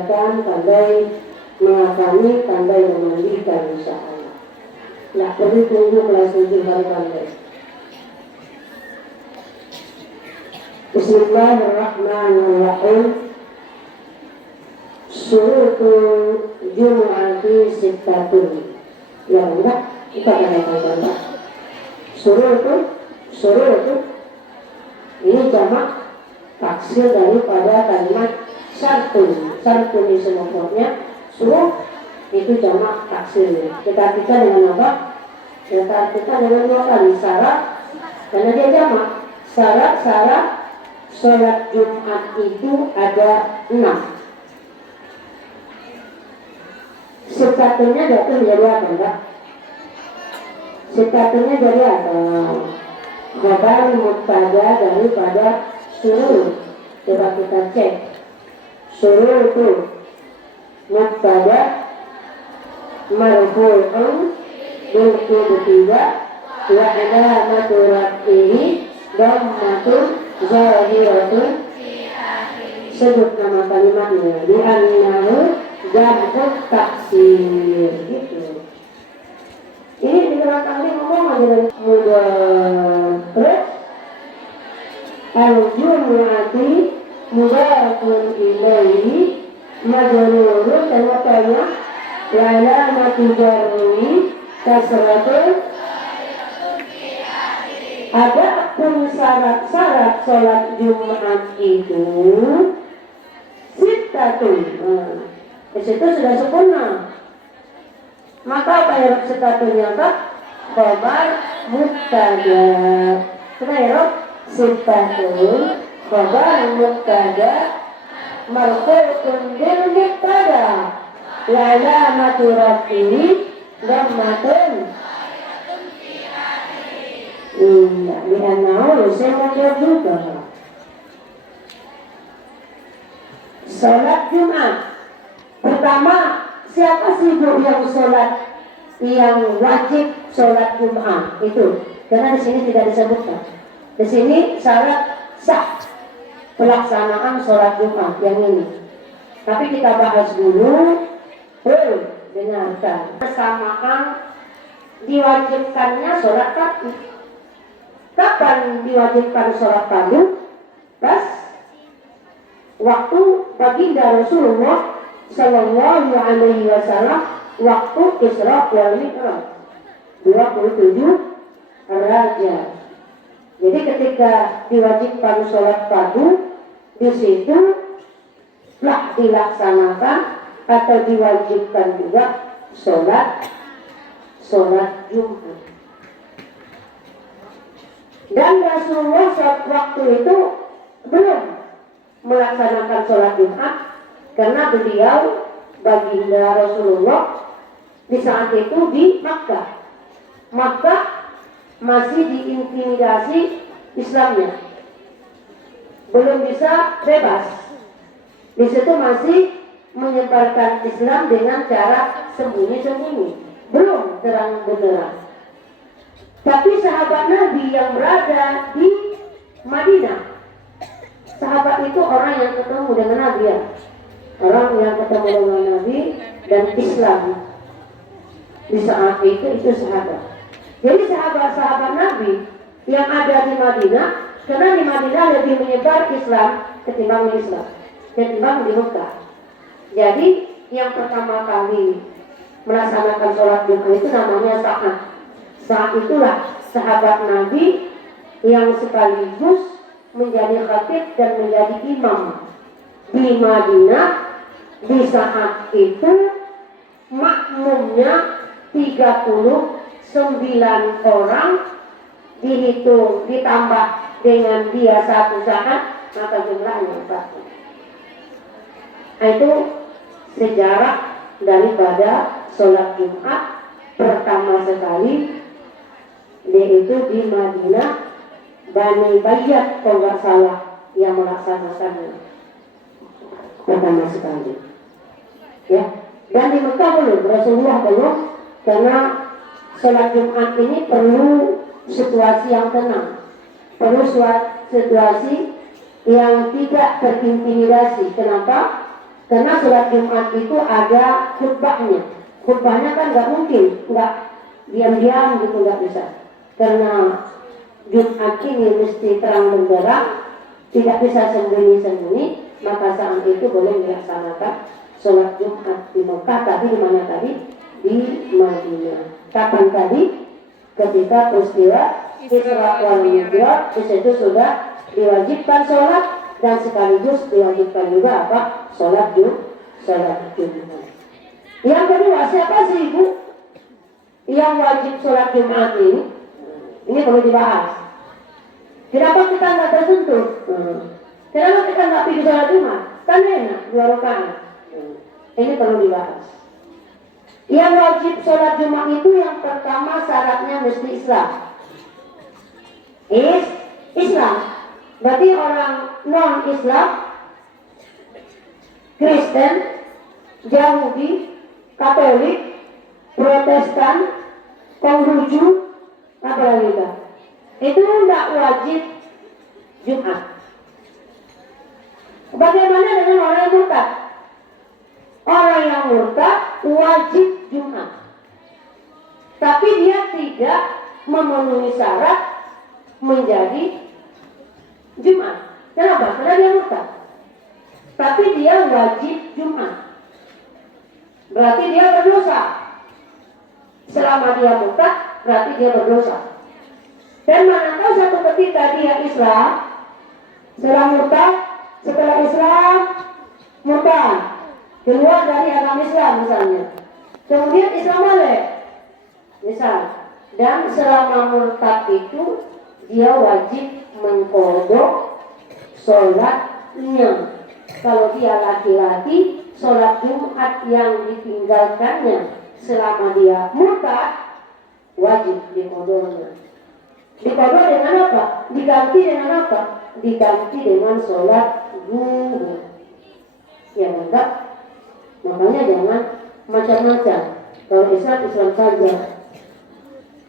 pandai mengakami, pandai memandikan insya Allah. Nggak perlu tunggu kelas 7 baru pandai. Bismillahirrahmanirrahim. Surutul Jum'ati Sittatun. Ya enggak, kita akan katakan Surutul ini jamak taksir daripada kalimat sartun. Sartun di semua suruh itu jamak taksirnya. Kita artikan dengan apa? Kita artikan dengan dua kali syarat, karena dia jamak. Syarat sholat Jumat itu ada 6. Sittatnya jatuh menjadi apa enggak? Sittatnya jadi apa? Khabar mubtada daripada suruh. Coba kita cek. Suruh itu mubtada marfu'un bil ibtidah wa alamatu rafihi dhammatun zahiratun. Sebut nama kalimatnya di annahu jam'ut taksir gitu. Ini diterangkan ini ngomong aja dari mudah. Terus al-jumu'ati mudafun ilaihi majrurun dan waktunya wa alamatu jarri kasratun. Ada pun syarat-syarat sholat Jumat itu sittatun. Di situ sudah sempurna. Maka apa yang sittatun Kak? Khabar mubtada. Kenapa? Sittatun khabar mubtada marfu'un bil mubtada wa alamatu rafihi dhammatun. Iya, li'annahu saya mau jawab juga. Salat Jumat. Pertama, siapa sih Bu yang sholat, yang wajib sholat Jumat itu? Karena di sini tidak disebutkan. Di sini syarat sah pelaksanaan sholat Jumat yang ini. Tapi kita bahas dulu. Dengarkan. Persamaan diwajibkannya sholat fardu. Kapan diwajibkan sholat fardu? Pas waktu baginda Rasulullah Sallallahu Alaihi Wasallam waktu Isra wal Mi'raj 27 Rajab. Jadi ketika diwajibkan sholat fardu, di situ telah dilaksanakan atau diwajibkan juga sholat Jumat. Dan Rasulullah saat waktu itu belum melaksanakan sholat Jumat karena beliau baginda Rasulullah di saat itu di Makkah. Makkah masih diintimidasi Islamnya, belum bisa bebas. Di situ masih menyebarkan Islam dengan cara sembunyi-sembunyi, belum terang benderang. Tapi sahabat Nabi yang berada di Madinah, sahabat itu orang yang ketemu dengan Nabi ya. Orang yang ketemu dengan Nabi dan Islam di saat itu sahabat. Jadi sahabat-sahabat Nabi yang ada di Madinah, karena di Madinah lebih menyebar Islam ketimbang di Mekah. Jadi yang pertama kali melaksanakan sholat Jumat itu namanya Sa'ad. Saat itulah sahabat Nabi yang sekaligus menjadi khatib dan menjadi imam di Madinah. Di saat itu makmumnya 39 orang, dihitung ditambah dengan dia satu saat, maka jumlahnya 40. Nah, itu sejarah daripada sholat Jumat pertama sekali, yaitu di Madinah. Bani Bayyat kalau nggak salah yang melaksanakannya pertama sekali. Ya, dan di Mekah belum, Rasulullah belum, karena sholat Jumat ini perlu situasi yang tenang, perlu situasi yang tidak terintimidasi. Kenapa? Karena sholat Jumat itu ada khutbahnya. Khutbahnya kan nggak mungkin, nggak diam-diam gitu, nggak bisa. Karena Jumat ini mesti terang benderang, tidak bisa sembunyi-sembunyi, maka saat itu boleh dilaksanakan sholat Jumat di Mekah. Tadi di mana tadi? Di Madinah. Kapan tadi? Ketika peristiwa Isra wal Mi'raj, di situ sudah diwajibkan sholat dan sekaligus diwajibkan juga apa? Sholat Jumat. Yang kedua, siapa sih ibu yang wajib sholat Jumat ini? Ini perlu dibahas. Kenapa kita nggak tersentuh? Kenapa kita nggak pergi sholat Jumat? Kan enak 2 rakaat. Ini perlu dibahas. Yang wajib sholat Jumat itu yang pertama syaratnya mesti Islam. Islam. Berarti orang non-Islam, Kristen, Yahudi, Katolik, Protestan, Konghucu, apa lagi kan? Itu tidak wajib Jumat. Bagaimana dengan orang yang murtad? Orang yang murtad wajib Jumat, tapi dia tidak memenuhi syarat menjadi Jumat. Kenapa? Karena dia murtad. Tapi dia wajib Jumat. Berarti dia berdosa. Selama dia murtad, berarti dia berdosa. Dan manakala satu ketika dia Islam, setelah Islam murtad, keluar dari agama Islam misalnya, kemudian Islam boleh, misal, dan selama murtad itu dia wajib mengkodok sholatnya. Kalau dia laki-laki, sholat Jumat yang ditinggalkannya selama dia murtad wajib dikodoknya. Dikodok dengan apa? Diganti dengan apa? Diganti dengan sholat zuhur. Ya enggak? Makanya jangan macam-macam. Kalau Islam saja.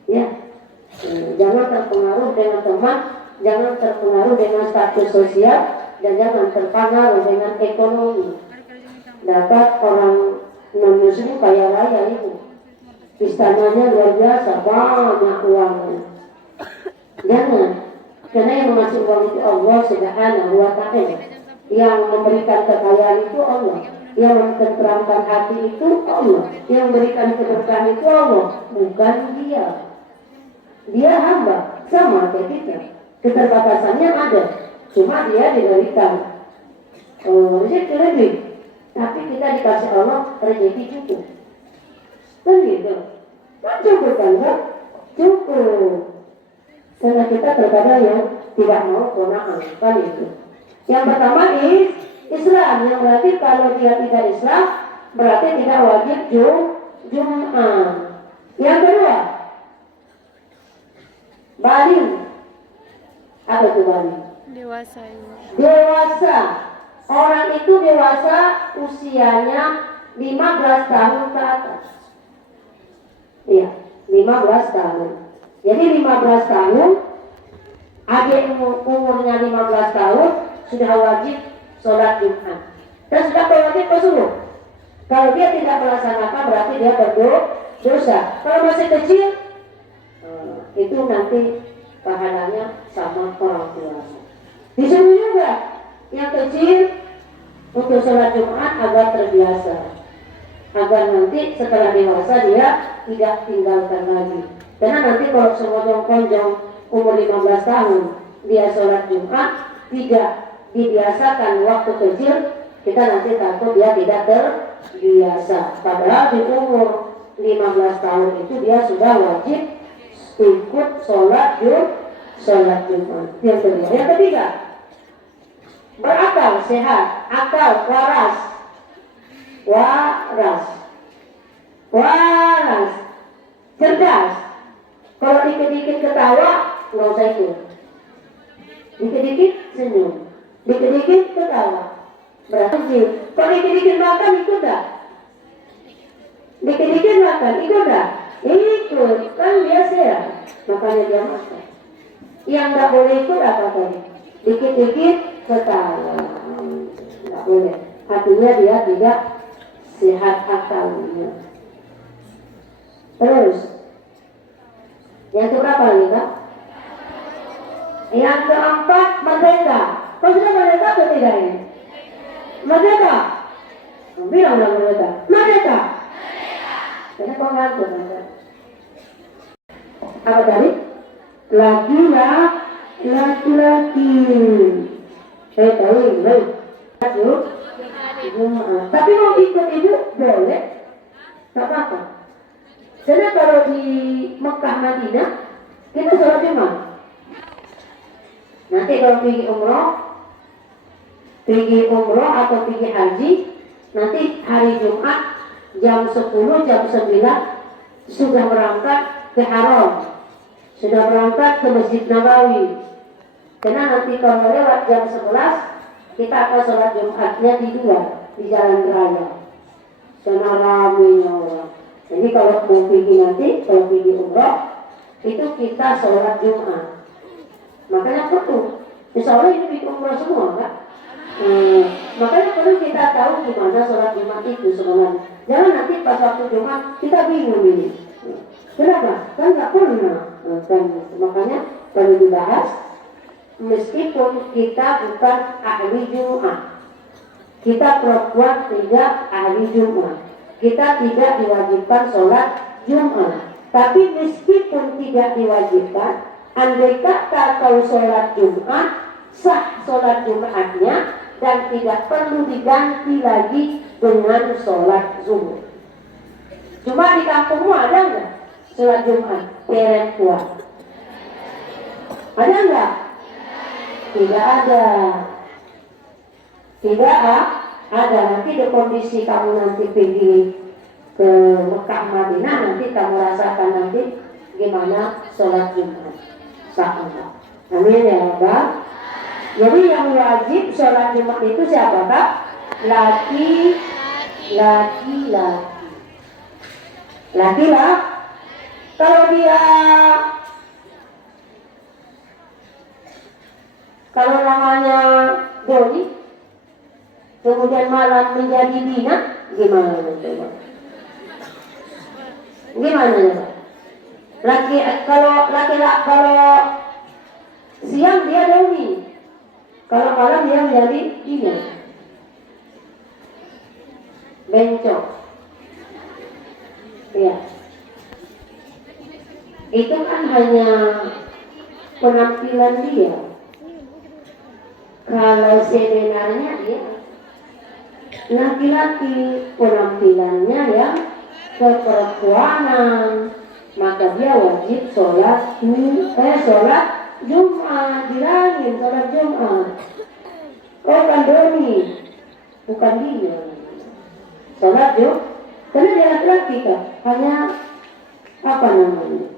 Ya. Jangan terpengaruh dengan teman, jangan terpengaruh dengan status sosial, dan jangan terpengaruh dengan ekonomi. Dapat orang non-muslim kaya raya itu, istananya luar biasa, banyak uangnya. Jangan, karena yang mengasih uang itu Allah Subhanahu wa Ta'ala. Yang memberikan kekayaan itu Allah, yang menenteramkan hati itu Allah, yang memberikan keberkahan itu Allah, bukan dia. Dia hamba, sama kayak kita. Keterbatasannya ada, cuma dia diberikan rezeki lebih. Tapi kita dikasih Allah rezeki cukup. Kan gitu. Kan cukup kan? Cukup. Karena kita terkadang yang tidak mau kona'an, kan itu. Yang pertama Islam, yang berarti kalau dia tidak Islam, berarti tidak wajib Jumat. Yang kedua, baligh. Apa itu baligh? Dewasa. Orang itu dewasa usianya 15 tahun ke atas. Iya, 15 tahun. Jadi 15 tahun, adik umurnya 15 tahun sudah wajib sholat Jumat. Dan sudah wajib pesuruh. Kalau dia tidak melaksanakan berarti dia berdosa. Kalau masih kecil, itu nanti pahalanya sama orang tua. Disuruh juga yang kecil untuk sholat Jumat agar terbiasa, agar nanti setelah dewasa dia tidak tinggalkan lagi. Karena nanti kalau semonjong-ponjong umur 15 tahun dia sholat Jumat tidak dibiasakan waktu kecil, kita nanti takut dia tidak terbiasa. Padahal di umur 15 tahun itu dia sudah wajib ikut sholat Jumat. Yang kedua, yang ketiga, berakal sehat, akal waras, cerdas. Kalau dikit-dikit ketawa, nggak usah ikut. Dikit-dikit senyum, dikit-dikit ketawa, berarti. Kalau dikit-dikit makan ikut dah. Dikit-dikit makan ikut dah. Ikut, kan dia sehat, makanya dia makan. Yang nggak boleh ikut apa tadi? Dikit-dikit ketawa, nggak boleh. artinya dia tidak sehat akalnya. Terus yang keberapa lagi Kak? Yang keempat, merdeka. Kau sudah merdeka atau tidak ini? Merdeka. Bilang udah merdeka. Merdeka. Karena kau ngantuk. Apa tadi? Laki-laki. Saya tahu ini. Tapi mau ikut ibu boleh, tak apa-apa. Karena kalau di Mekah Madinah kita sholat Jumat. Nanti kalau pergi umroh atau pergi haji, nanti hari Jumat jam 10, jam 9 sudah berangkat ke Haram, sudah berangkat ke Masjid Nabawi. Karena nanti kalau lewat jam 11 kita akan sholat Jumatnya di luar, di jalan raya. Karena ramainya orang. Jadi kalau mau pergi nanti, kalau pergi umroh, itu kita sholat Jumat. Makanya perlu. Insya Allah ini pergi umroh semua, kan? Makanya perlu kita tahu gimana sholat Jumat itu sebenarnya. Jangan nanti pas waktu Jumat kita bingung ini. Kenapa? Kan nggak pernah. Makanya perlu dibahas. Meskipun kita bukan ahli Jumat, kita perempuan tidak ahli Jumat, kita tidak diwajibkan sholat Jumat. Tapi meskipun tidak diwajibkan, andai kata kau sholat Jumat, sah sholat Jumatnya dan tidak perlu diganti lagi dengan sholat zuhur. Cuma di kampungmu ada nggak sholat Jumat perempuan? Ada nggak? Tidak ada. Tidak ada. Nanti di kondisi kamu nanti pergi ke Mekah Madinah, nanti kamu rasakan nanti gimana sholat Jumat. Sah. Amin ya Rabbal. Jadi yang wajib sholat Jumat itu siapa Kak? Laki-laki. Kalau namanya Doni, kemudian malam menjadi Dina, gimana coba? Gimana ya? Kalau siang dia Doni, kalau malam dia menjadi Dina. Bencok. Ya. Itu kan hanya penampilan dia. Kalau sebenarnya dia laki-laki, penampilannya yang keperempuanan, maka dia wajib sholat Jumat. Bilangin sholat Jumat. Oh kan Doni, bukan dia. Sholat Jumat, karena dia laki-laki kan, hanya apa namanya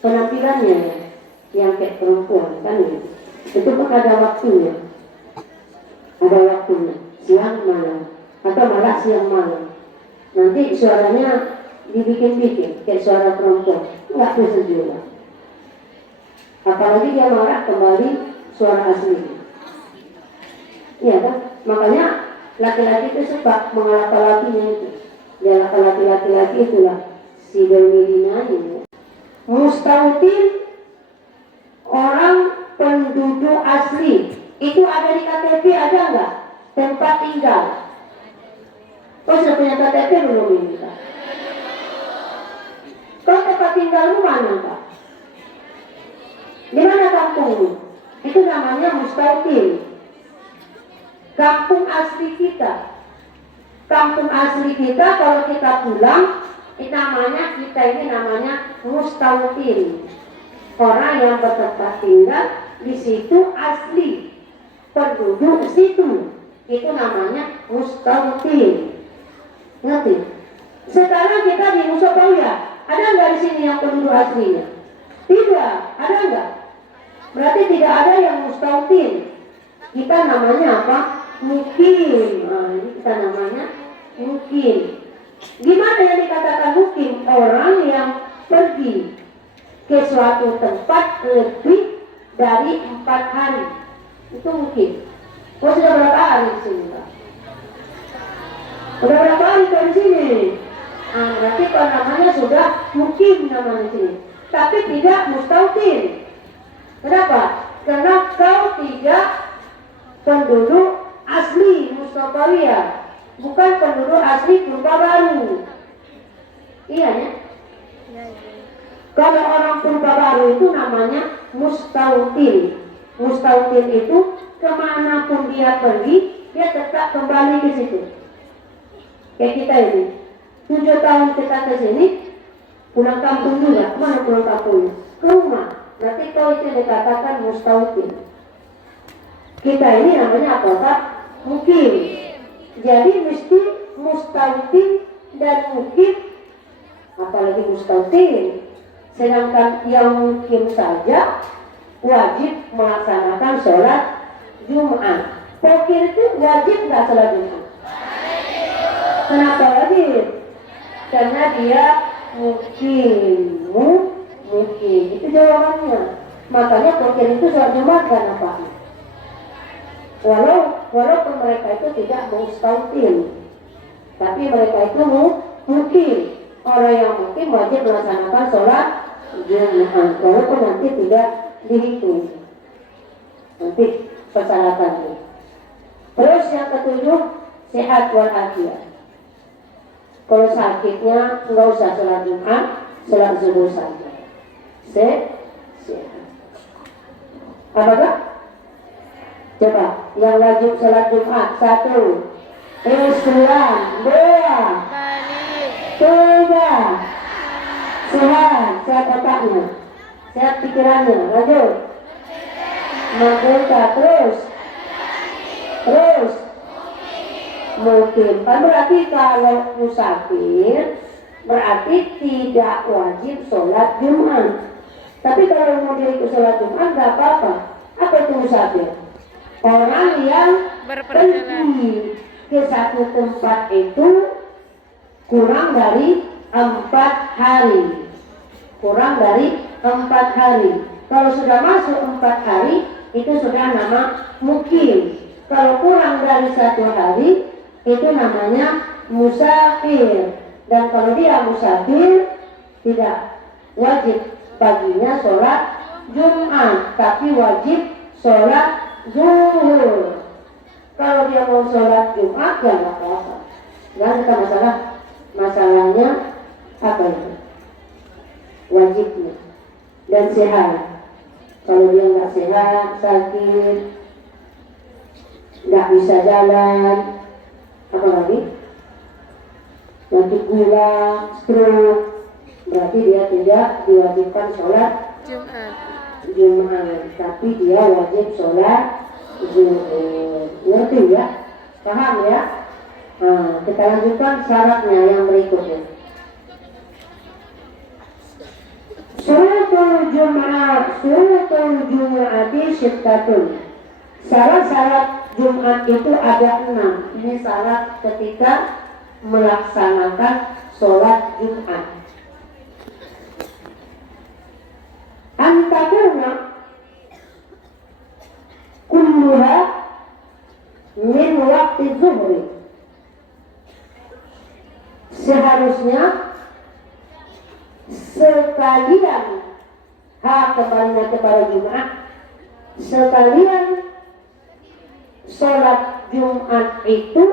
penampilannya yang kayak perempuan kan ya. Itu kan ada waktunya, siang malam atau malah siang malam. Nanti suaranya dibikin-bikin kayak suara perempuan, nggak bisa juga. Apalagi dia marah kembali suara asli. Iya kan? Makanya laki-laki itu suka mengalahkan lakinya itu. Dia laki-laki itulah si Dina ini. Mustautin, orang penduduk asli. Itu ada di KTP, ada nggak? Tempat tinggal. Kau sudah punya KTP belum ini Kak? Kau tempat tinggalmu mana Kak? Di mana kampungmu? Itu namanya mustautin. Kampung asli kita. Kampung asli kita kalau kita pulang, kita ini namanya mustautin. Orang yang bertempat tinggal di situ asli, penduduk situ, itu namanya mustautin. Ngerti? Sekarang kita di Musobawiya, ada nggak di sini yang penduduk aslinya? Tidak, ada nggak? Berarti tidak ada yang mustautin. Kita namanya apa? Mukim. Ini kita namanya mukim. Gimana yang dikatakan mukim? Orang yang pergi ke suatu tempat lebih dari 4 hari. Itu mukim. Kau sudah berapa hari di sini Pak? Udah berapa hari kau di sini? Berarti kau namanya sudah mukim namanya di sini. Tapi tidak mustautin. Kenapa? Karena kau tidak penduduk asli Mustafawiyah, bukan penduduk asli Purba Baru. Iya ya? Kalau orang Purba Baru itu namanya mustautin. Mustautin itu kemanapun dia pergi, dia tetap kembali ke situ. Kayak kita ini, 7 tahun kita ke sini, pulang kampung juga. Mana pulang kampungnya? Ke rumah. Berarti kau itu dikatakan mustautin. Kita ini namanya apa Pak? Mukim. Jadi mesti mustautin dan mukim, apalagi mustautin. Sedangkan yang mukim saja wajib melaksanakan sholat Jumat. Fakir itu wajib nggak sholat Jumat? Kenapa wajib? Karena dia mukim. Mukim itu jawabannya. Makanya fakir itu sholat Jumat kan apa? Walaupun mereka itu tidak mustautin, tapi mereka itu mukim. Orang yang mukim wajib melaksanakan sholat Jumat, walaupun nanti tidak dihitung nanti persyaratannya. Terus yang ketujuh, sehat walafiat. Kalau sakitnya nggak usah sholat Jumat, sholat zuhur saja. Sehat. Apakah? Coba, yang wajib sholat Jumat 1, Islam 2, 3, sehat otaknya, sehat pikirannya, lanjut, merdeka, terus mungkin. Kan berarti kalau musafir berarti tidak wajib sholat Jumat. Tapi kalau mau dia ikut sholat Jumat nggak apa-apa. Apa itu musafir? Orang yang pergi ke satu tempat itu kurang dari 4 hari. Kurang dari 4 hari. Kalau sudah masuk 4 hari, itu sudah nama mukim. Kalau kurang dari 1 hari, itu namanya musafir. Dan kalau dia musafir, tidak wajib paginya sholat Jumat, tapi wajib sholat zuhur. Kalau dia mau sholat Jumat ya nggak apa-apa. Nggak ada masalah. Masalahnya apa itu? Wajibnya dan sehat. Kalau dia nggak sehat, sakit, nggak bisa jalan, apa lagi? Nanti gula, stroke, berarti dia tidak diwajibkan sholat Jumat, tapi dia wajib sholat zuhur. Ngerti ya? Paham ya? Nah, kita lanjutkan syaratnya yang berikutnya. Syaratul Jum'ati syittatun. Syarat-syarat Jumat itu ada 6. Ini syarat ketika melaksanakan sholat Jumat. Antakuna kulluha min waktu zuhri. Seharusnya sekalian kembalinya kepada Jumat, sekalian sholat Jumat itu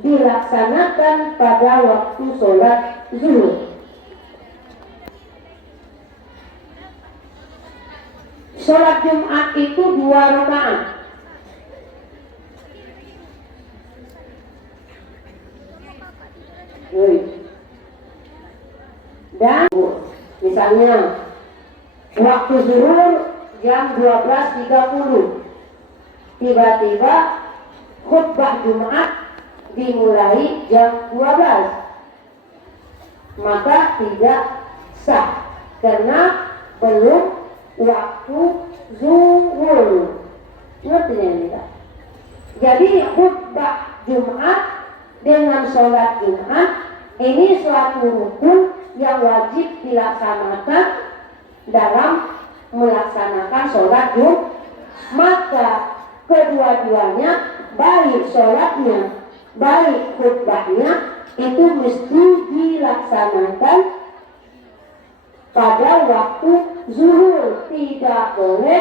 dilaksanakan pada waktu sholat zuhur. Sholat Jumat itu 2 rakaat. Dan misalnya waktu zuhur jam 12.30, tiba-tiba khutbah Jumat dimulai jam 12, maka tidak sah karena belum waktu zuhur. Ngerti ini Pak? Jadi khutbah Jumat dengan sholat Jumat ini suatu rukun yang wajib dilaksanakan dalam melaksanakan sholat Jumat. Maka kedua-duanya baik sholatnya baik khutbahnya itu mesti dilaksanakan pada waktu zuhur, tidak boleh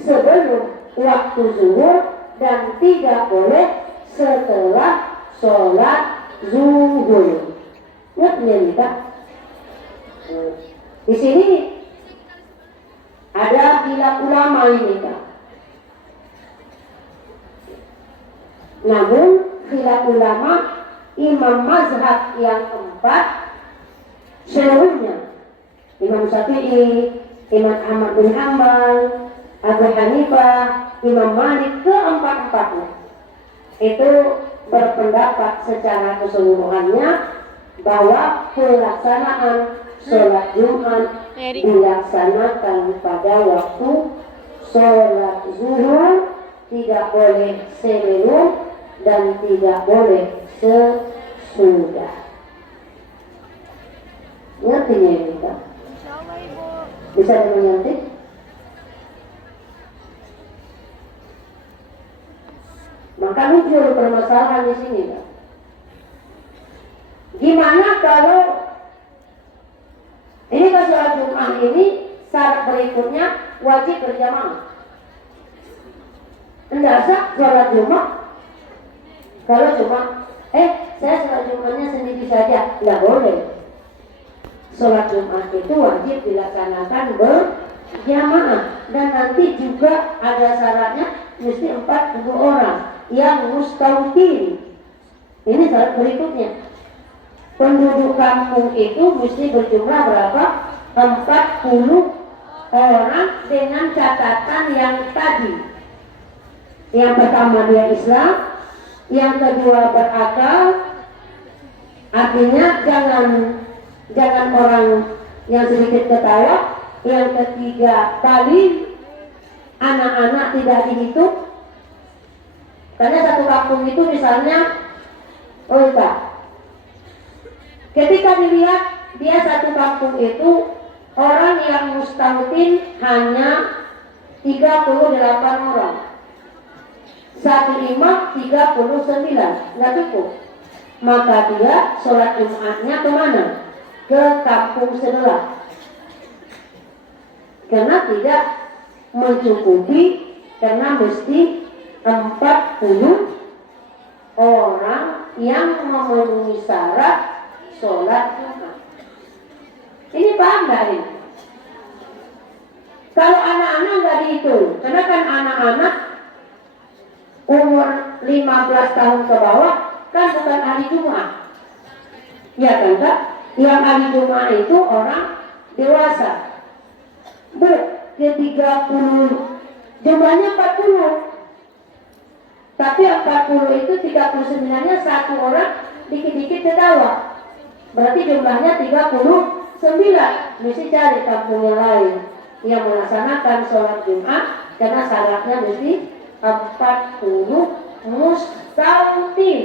sebelum waktu zuhur dan tidak boleh setelah sholat zuhur. Ngerti ya Kak? Di sini ada khilaf ulama ini Kak. Namun khilaf ulama imam mazhab yang keempat seluruhnya, Imam Syafi'i, Imam Ahmad bin Hanbal, Abu Hanifah, Imam Malik, keempat-empatnya itu berpendapat secara keseluruhannya bahwa pelaksanaan sholat Jumat dilaksanakan pada waktu sholat zuhur, tidak boleh sebelum dan tidak boleh sesudah. Ngertinya ini Kak? Bisa mengerti? Maka muncul permasalahan di sini Kak. Gimana kalau ini kan sholat Jumat ini syarat berikutnya wajib berjamaah. Tidak sah sholat Jumat kalau cuma saya sholat Jumatnya sendiri saja, tidak boleh. Sholat Jumat itu wajib dilaksanakan berjamaah dan nanti juga ada syaratnya mesti 40 orang yang mustautin. Ini syarat berikutnya. Penduduk kampung itu mesti berjumlah berapa? 40 orang dengan catatan yang tadi. Yang pertama dia Islam, yang kedua berakal, artinya jangan orang yang sedikit ketawa, yang ketiga balik, anak-anak tidak dihitung. Karena satu kampung itu misalnya, ketika dilihat dia satu kampung itu orang yang mustautin hanya 38 orang. Satu imam 39, nggak cukup. Maka dia sholat Jumatnya kemana? Ke kampung sebelah. Karena tidak mencukupi, karena mesti 40 orang yang memenuhi syarat sholat Jumat. Ini paham nggak ini? Kalau anak-anak nggak dihitung, karena kan anak-anak umur 15 tahun ke bawah kan bukan ahli Jumat. Ya kan Kak? Yang ahli Jumat itu orang dewasa. Ke 30, jumlahnya 40. Tapi 40 itu 39-nya satu orang dikit-dikit ketawa. Berarti jumlahnya 39. Mesti cari kampung yang lain yang melaksanakan sholat Jumat karena syaratnya mesti 40 mustautin.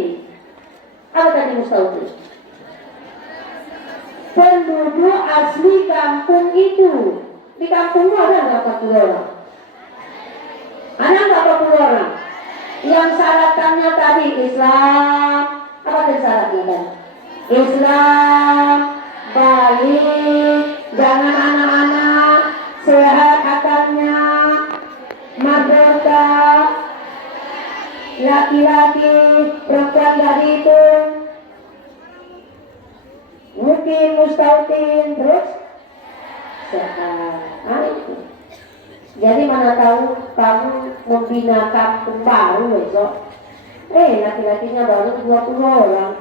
Apa tadi mustautin? Penduduk asli kampung itu. Di kampungmu ada nggak 40 orang? Ada nggak 40 orang? Yang syaratannya tadi Islam. Apa tadi syaratnya tadi? Islam, balik, jangan anak-anak, sehat akalnya, merdeka, laki-laki, perempuan dari itu, mungkin mustautin, terus sehat. Jadi mana tahu kamu membina kampung baru besok, laki-lakinya baru 20 orang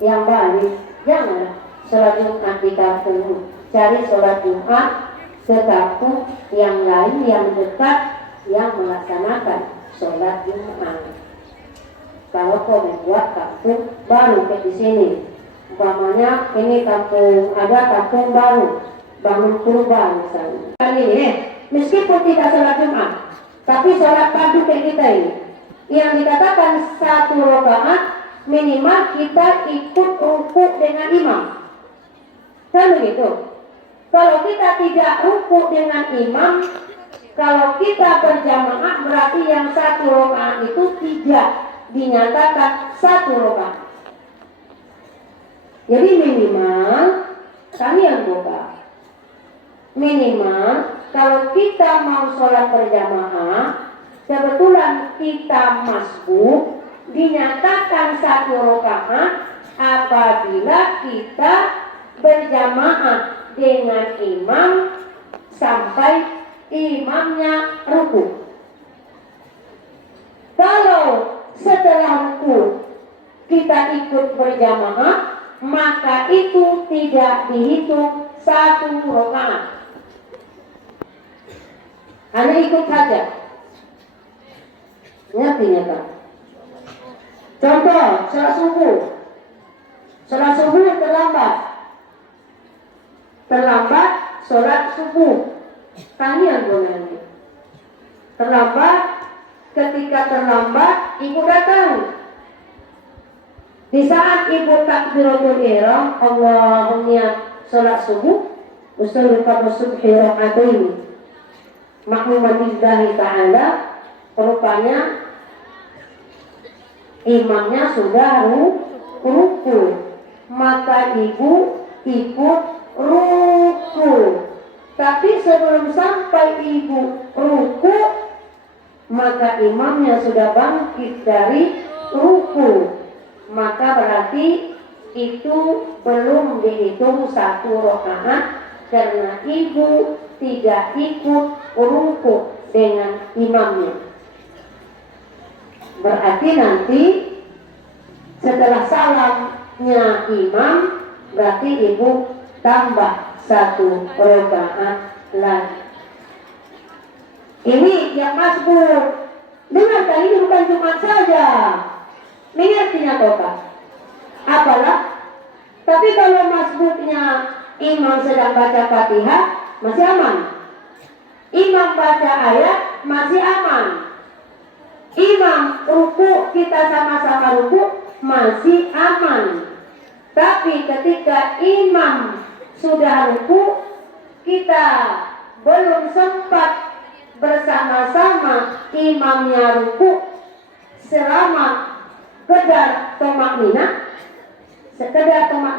yang balik. Jangan sholat Jumat di kampung, cari sholat Jumat ke kampung yang lain yang dekat yang melaksanakan sholat Jumat. Kalau kau membuat kampung baru kayak di sini, umpamanya ini kampung, ada kampung baru, bangun kurban misalnya. Kali ini, meskipun tidak sholat Jumat, tapi sholat padu kayak kita ini, yang dikatakan 1 rakaat minimal kita ikut rukuk dengan imam. Kan begitu? Kalau kita tidak rukuk dengan imam, kalau kita berjamaah berarti yang 1 rakaat itu tidak dinyatakan 1 rakaat. Jadi minimal kalian buka. Minimal kalau kita mau sholat berjamaah, kebetulan kita masbuk, dinyatakan 1 rakaat apabila kita berjamaah dengan imam sampai imamnya ruku. Kalau setelah ruku kita ikut berjamaah, maka itu tidak dihitung 1 rakaat. Hanya ikut saja. Ngerti kan? Contoh, sholat subuh. Sholat subuh terlambat. Terlambat sholat subuh. Kalian boleh. Terlambat, ketika terlambat, ibu datang. Di saat ibu takbiratul ihram, Allahumma sholat subuh, usul qabla subhi raka'atain. Makmuman lillahi ta'ala, rupanya imamnya sudah ruku, maka ibu ikut ruku. Tapi sebelum sampai ibu ruku, maka imamnya sudah bangkit dari ruku, maka berarti itu belum dihitung 1 rakaat karena ibu tidak ikut ruku dengan imamnya. Berarti nanti setelah salamnya imam, berarti ibu tambah 1 rakaat lagi. Ini yang masbuk. Dengar kali ini bukan cuma saja. Mengertinya Bapak? Apalah? Tapi kalau masbuknya imam sedang baca Fatihah, masih aman. Imam baca ayat, masih aman. Imam ruku, kita sama-sama ruku, masih aman. Tapi ketika imam sudah ruku, kita belum sempat bersama-sama imamnya ruku selama sekedar tomak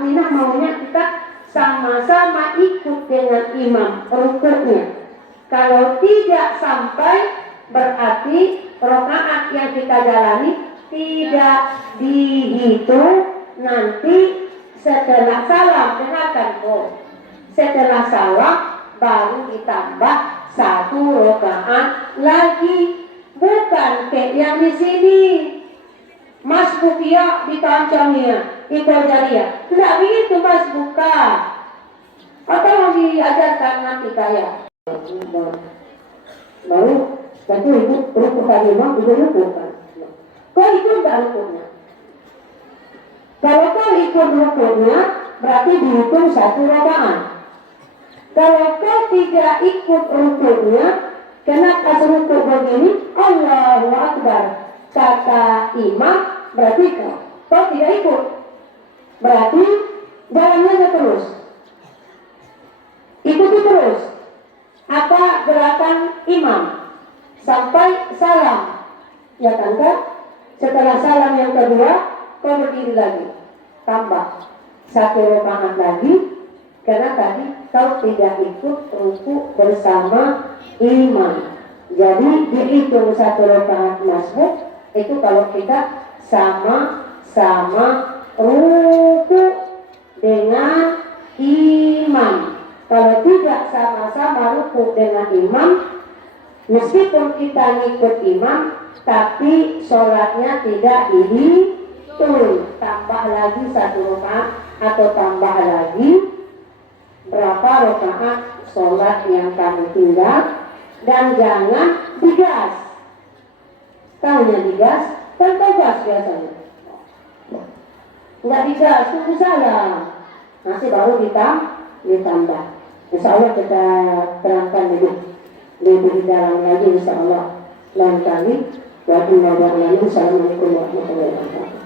ninah maunya kita sama-sama ikut dengan imam rukunya. Kalau tidak sampai, berarti rakaat yang kita jalani tidak dihitung. Nanti setelah salam, dengarkan setelah salam baru ditambah 1 rakaat lagi. Bukan kayak yang di sini masbuk ya ditancangnya ibadah jariah. Tidak begitu masbuka. Atau yang diajarkan nanti kayak lalu satu ibu ruku tadi memang ibu ruku kan. Kau ikut tak rukunya? Kalau kau ikut rukunya berarti dihitung 1 rakaat. Kalau kau tidak ikut rukunya, kenapa ruku begini? Allahu Akbar kata imam, berarti kau tidak ikut. Berarti jalannya terus. Ikuti terus apa gerakan imam sampai salam. Ya kan? Setelah salam yang kedua, kau berdiri lagi, tambah 1 rakaat lagi, karena tadi kau tidak ikut ruku bersama imam. Jadi dihitung 1 rakaat masbuk itu kalau kita sama-sama ruku dengan imam. Kalau tidak sama-sama ruku dengan imam, meskipun kita ngikut imam, tapi sholatnya tidak dihitung. Tambah lagi 1 rakaat atau tambah lagi berapa rakaat sholat yang kami tinggal. Dan jangan digas. Tahunya digas, tanpa gas biasanya. Nggak digas, tunggu salah. Nanti baru ditambah. Insya Allah kita terangkan lebih dalam lagi insya Allah lain kali. Wassalamualaikum warahmatullahi wabarakatuh.